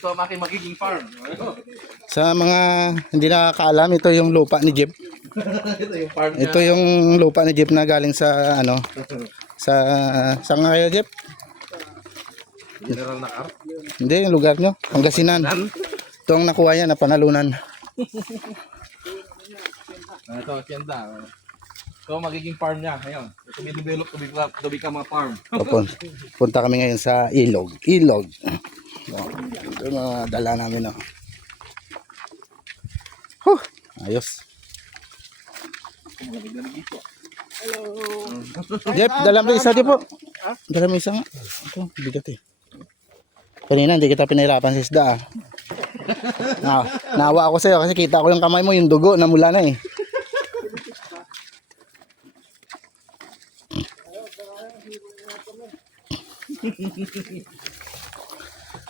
Ito ang aking magiging farm. Sa mga hindi nakakaalam, ito yung lupa ni Jeep. Ito yung farm niya. Ito yung lupa ni Jeep na galing sa ano, sa saan nga kayo, Jeep? General Nakar. Hindi, yung lugar nyo, Pangasinan. Ito ang nakuha niya na panalunan. Ito, Hacienda. Ito ang magiging farm niya. Ngayon, ito may develop to become a farm. Punta kami ngayon sa Ilog. Ilog. Ito yung mga dala namin. Oh. Ayos. Jeff, dala mo isa di po. Dala mo isa nga. Ito, bigat eh. Kanina hindi kita pinahirapan sa isda ah. Nawa ako sa'yo kasi kita ko yung kamay mo, yung dugo na mula na eh.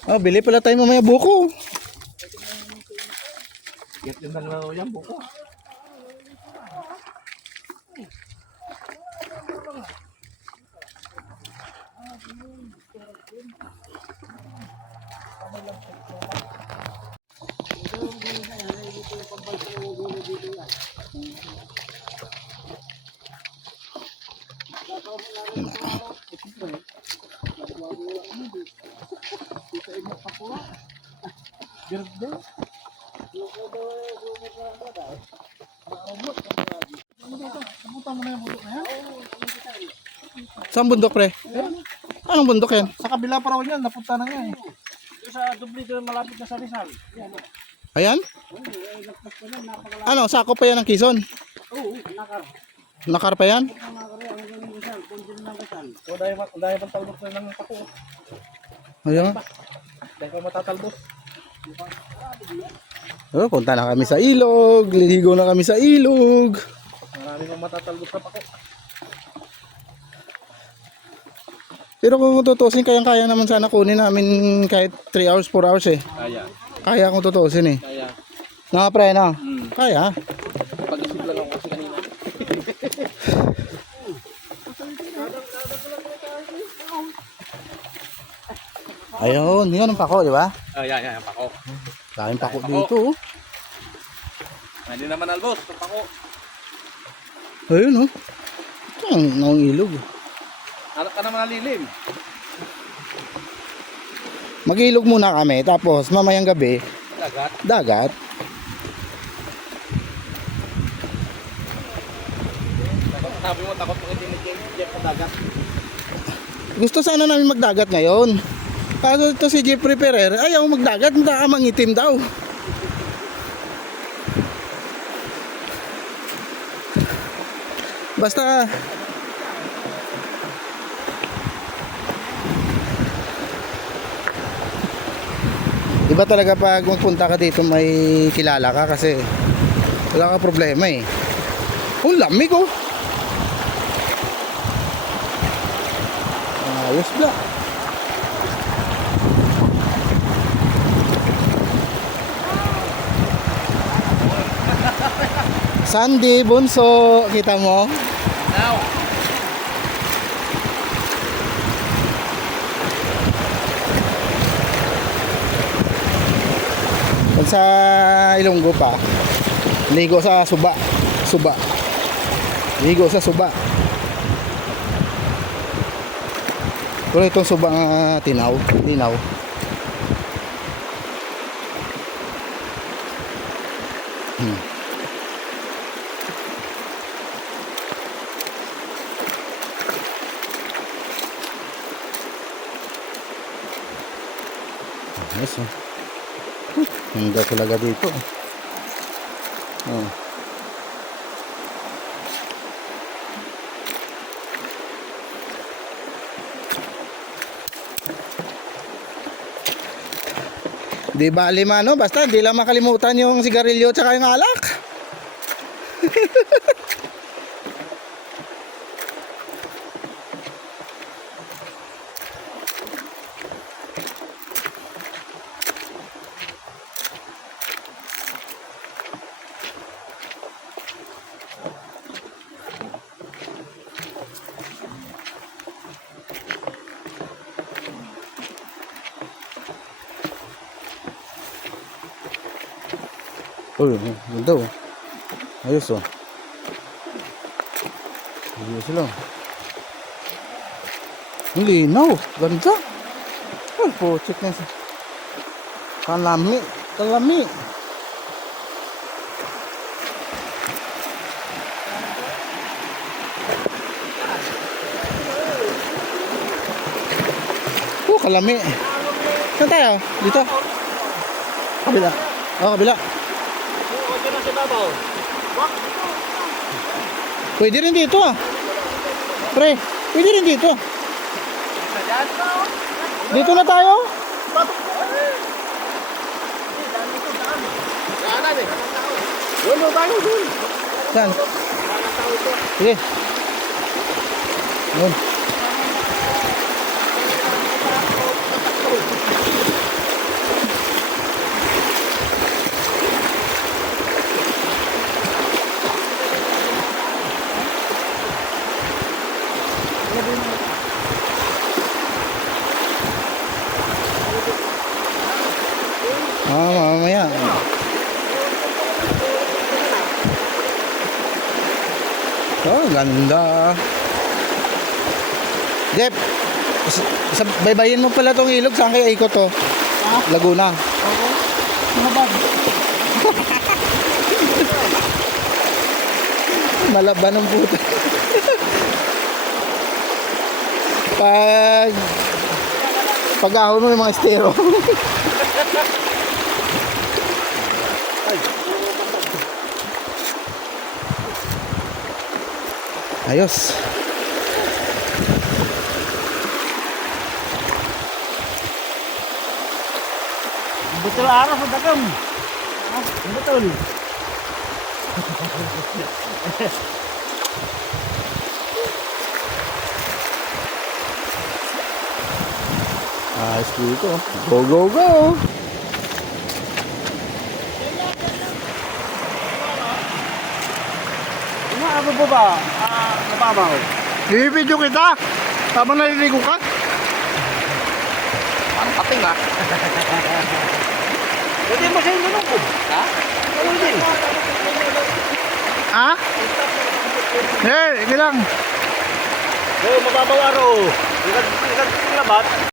Oh, bili pala tayo mamaya buko. Get yun lang na yan, buko. Saan bundok pre? Anong bundok yan? Sa kabila pa raw yan, napunta na nga eh. Sa Dublito malapit na sa Rizal. Ayan? Ano, sakop pa yan ng Quezon? Oo, nakar. Nakar pa yan? Nakar yan, hanggang Rizal, kundi ng Rizal. O dahil pang talbos na ng pako. Ayan. Dahil pa matatalbos. Oh, punta na kami sa ilog. Liligo na kami sa ilog. Marami pang matatalbos na pako. Pero kung tutusin, kayang-kaya naman sana kunin namin kahit 3 hours, 4 hours eh. Kaya. Kaya kung tutusin eh. Kaya. Nga pre, no? Kaya. Pag-isip lang ako kasi kanina. Ayun, yun ang pako, di ba? Yan, pako. Daming pako Pako. dito. Oh. Hindi naman albos, ito pako. Ayun, oh. Ito ang ilog. Anak ka naman nalilim. Mag-ilog muna kami, tapos mamayang gabi, Dagat. dagat. Sabi mo, takot mo hindi nag-jet sa dagat. Gusto sana namin magdagat ngayon. Kaso ito si Jeffrey Ferrer, ayaw magdagat, mangitim daw. Basta iba talaga pag magpunta ka dito may kilala ka kasi wala ka problema eh. Oh, lamig oh. Ayos ba? Sandy, Bunso, kita mo? Now. Pag sa Ilonggo pa, ligo sa Suba. Suba. Ligo sa Suba. Pero itong Suba nga tinaw. Tinaw. Yes, oh. Ganda talaga dito. Oh. Di bali mano, basta di lang makalimutan yung sigarilyo at yung alak. Uy, ganda oh. Ayos oh. Ayos lang. Ang linaw. Ganda. Ay po, check na sa. Kalami. Kalami. Oh, kalami. Saan tayo? Dito? Kabila. Oh, kabila. Pwede rin dito ah. Pre, pwede rin dito. Dito na tayo. Saan? Sige. Yun. Mamaya. Oh, ganda. Jeff, baybayin mo pala tong ilog. Saan kayo ikot to? Laguna. Malaban ng puta. Pag-ahon mo yung mga estero. Ayos. Betul araw sa dagang. Betul. Ayos dito. Go, go, go. Ano po ba? Nababaw. I-video kita. Tama naliligo ka. Parang pating ha. Pwede mo sa inyo ko. Ha? Pwede. Ha? Hindi lang. Mababaw araw. Ikat labat.